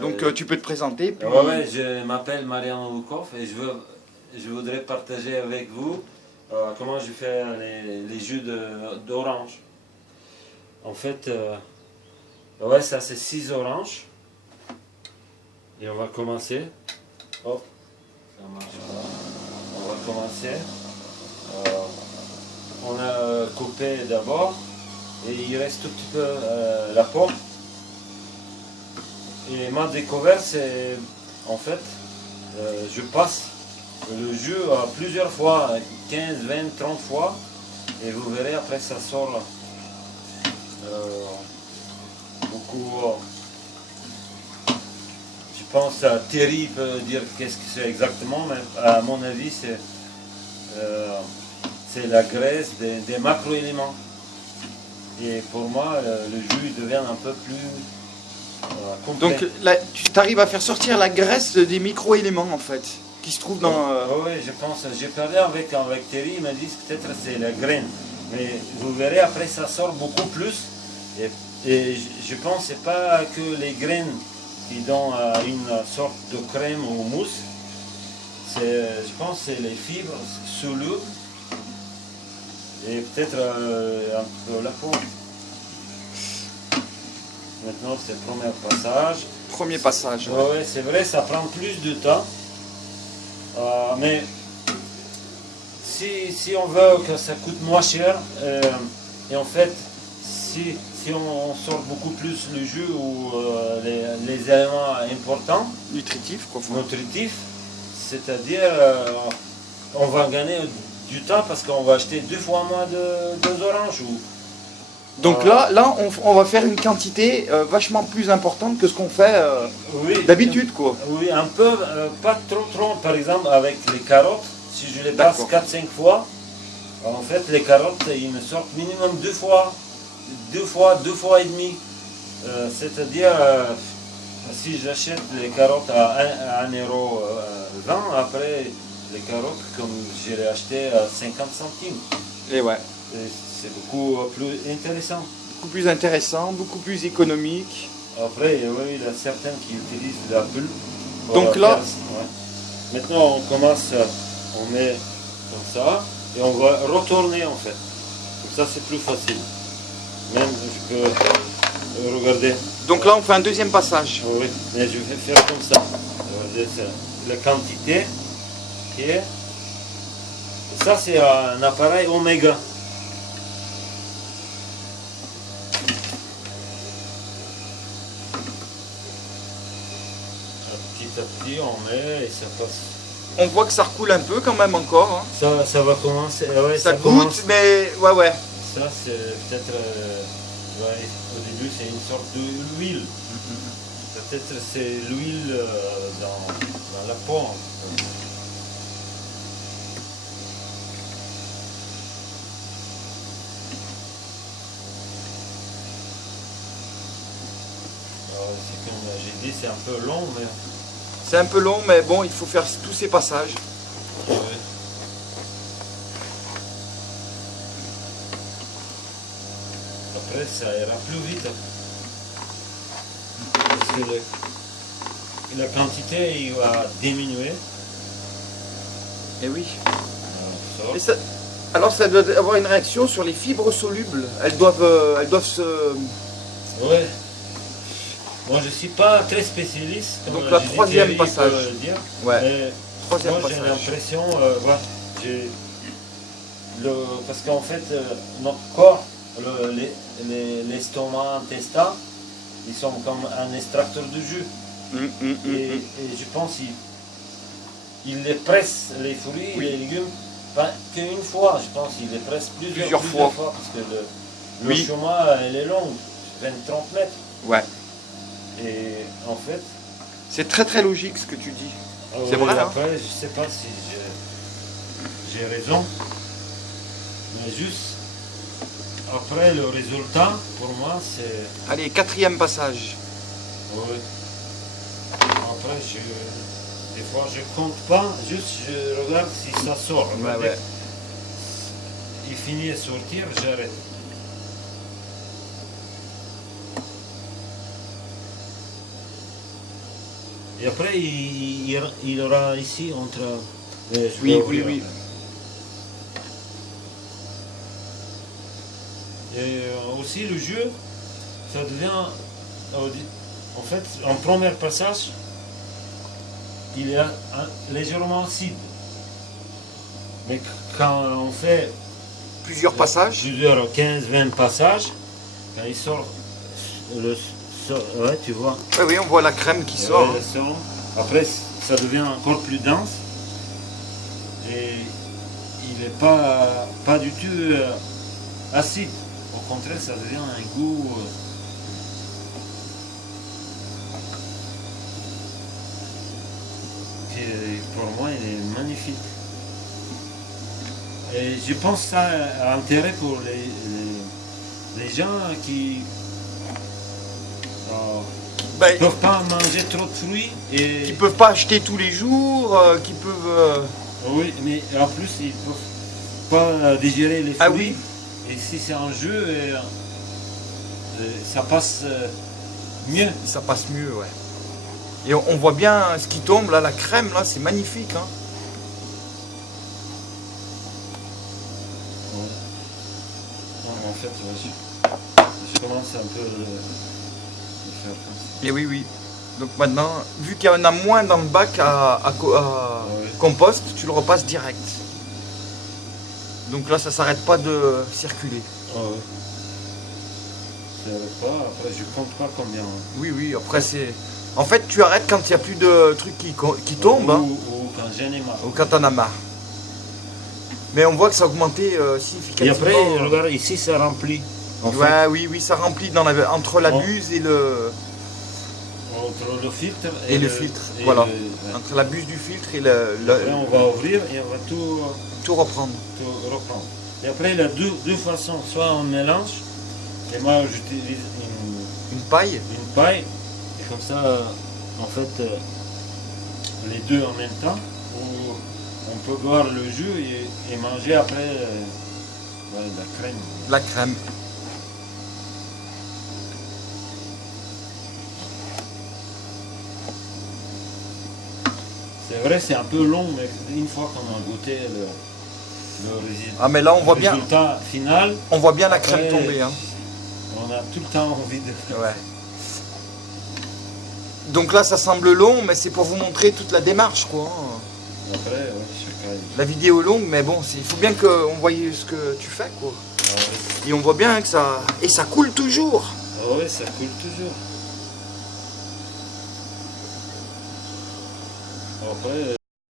Donc tu peux te présenter. Puis... Ouais, je m'appelle Marian Loukov et je voudrais partager avec vous comment je fais les jus d'orange. En fait, ouais, ça c'est 6 oranges. Et on va commencer. Hop, ça marche pas. On va commencer. On a coupé d'abord et il reste tout petit peu la peau. Et ma découverte, c'est en fait, je passe le jus plusieurs fois, 15, 20, 30 fois, et vous verrez après ça sort beaucoup. Je pense à Thierry peut dire qu'est-ce que c'est exactement, mais à mon avis, c'est la graisse des macroéléments. Et pour moi, le jus devient un peu plus complet. Donc là, tu arrives à faire sortir la graisse des micro-éléments en fait, qui se trouvent dans... Oui, je pense, j'ai parlé avec Thierry, il m'a dit que peut-être c'est la graine. Mais vous verrez, après ça sort beaucoup plus. Et je pense que ce n'est pas que les graines qui donnent une sorte de crème ou mousse. Je pense que c'est les fibres solubles. Et peut-être un peu la peau. Maintenant, c'est le premier passage. Premier passage. Ouais, c'est vrai, ça prend plus de temps. Mais si on veut que ça coûte moins cher, et en fait, si on sort beaucoup plus le jus ou les éléments importants, Nutritif, quoi. nutritifs, c'est-à-dire on va gagner du temps parce qu'on va acheter 2 fois moins d'oranges. Donc là on va faire une quantité vachement plus importante que ce qu'on fait oui, d'habitude, quoi. Oui, un peu, pas trop. Par exemple, avec les carottes, si je les passe 4-5 fois, en fait, les carottes, ils me sortent minimum 2 fois et demi. C'est-à-dire, si j'achète les carottes à 1,20 €, après, les carottes, comme je les ai achetées à 50 centimes. Et ouais. C'est beaucoup plus intéressant. Beaucoup plus intéressant, beaucoup plus économique. Après, oui, il y a certains qui utilisent la bulle. Donc là... Ouais. Maintenant, on commence, on met comme ça, et on va retourner en fait. Comme ça, c'est plus facile. Même, je peux regarder. Donc là, on fait un deuxième passage. Oui, mais je vais faire comme ça. Regardez, la quantité qui est... Et ça, c'est un appareil Omega. Petit à petit, on met et ça passe. On voit que ça recoule un peu quand même encore. Hein. Ça va commencer. Ouais, ça goûte, commence. Mais ouais. Ça, c'est peut-être. Ouais, au début, c'est une sorte d'huile. Peut-être c'est l'huile dans la peau. C'est comme j'ai dit, c'est un peu long, mais... C'est un peu long, mais bon, il faut faire tous ces passages. Ouais. Après, ça ira plus vite. Parce que la quantité, il va diminuer. Et oui. Alors ça doit avoir une réaction sur les fibres solubles. Elles doivent se... Oui. Moi, je ne suis pas très spécialiste. Comme donc, le troisième passage. Dire, ouais. Troisième moi, passage. j'ai l'impression, parce qu'en fait, notre corps, l'estomac, l'intestin, ils sont comme un extracteur de jus. Et je pense qu'il les presse, les fruits, les légumes, pas qu'une fois. Je pense qu'il les presse plusieurs fois. Parce que le chemin, elle est long, 20-30 mètres. Ouais. Et en fait... C'est très très logique ce que tu dis. C'est vrai. Après, je ne sais pas si j'ai raison. Mais juste, après le résultat, pour moi, c'est... Allez, quatrième passage. Oui. Après, des fois, je compte pas, juste je regarde si ça sort. Ouais. Il finit de sortir, j'arrête. Et après, il aura ici entre... je vais Oui, oui, ouvrir oui. après. Et aussi le jeu, ça devient... En fait, en premier passage, il est légèrement acide. Mais quand on fait Plusieurs passages. plusieurs 15-20 passages, quand il sort, ouais, tu vois, Oui, oui, on voit la crème qui sort. ouais, ça. Après ça devient encore plus dense et il n'est pas du tout acide. Au contraire, ça devient un goût. Qui, pour moi, il est magnifique. Et je pense que ça a intérêt pour les gens qui Ben, ne peuvent pas manger trop de fruits. Et, qui peuvent pas acheter tous les jours, qui peuvent... oui, mais en plus, ils ne peuvent pas digérer les fruits. Ah oui. Et si c'est un jeu, ça passe mieux. Ça passe mieux, ouais. Et on voit bien ce qui tombe, là, la crème, là, c'est magnifique. Hein. En fait, je commence un peu à faire comme ça. Et oui, oui. Donc maintenant, vu qu'il y en a moins dans le bac à Ouais. compost, tu le repasses direct. Donc là, ça s'arrête pas de circuler. Ah ouais. Je savais pas, après je compte pas combien. Oui, oui, après c'est... En fait, tu arrêtes quand il n'y a plus de trucs qui tombent, hein, Ou quand j'en ai marre. ou quand t'en as marre. Mais on voit que ça a augmenté Et significativement. après, regarde, ici ça remplit. En fait, Ouais, oui, oui, ça remplit entre la buse et le... entre le filtre Et le filtre, voilà. ouais. Entre la buse du filtre et Après, on va ouvrir et on va tout reprendre. tout reprendre. Et après, il y a deux façons. Soit on mélange, et moi j'utilise Une paille. une paille, et comme ça, en fait, les deux en même temps, ou on peut boire le jus et manger après ouais, la crème. La crème. C'est vrai, c'est un peu long, mais une fois qu'on a goûté le résultat, Ah mais là on voit bien, résultat final, on voit bien la crème après, tomber. Hein. on a tout le temps envie de faire. Ouais. Donc là ça semble long, mais c'est pour vous montrer toute la démarche quoi. Après, ouais, chacun. La vidéo est longue, mais bon, il faut bien qu'on voie ce que tu fais quoi. Ah ouais. Et on voit bien que ça... Et ça coule toujours. Ah ouais, ça coule toujours. Après,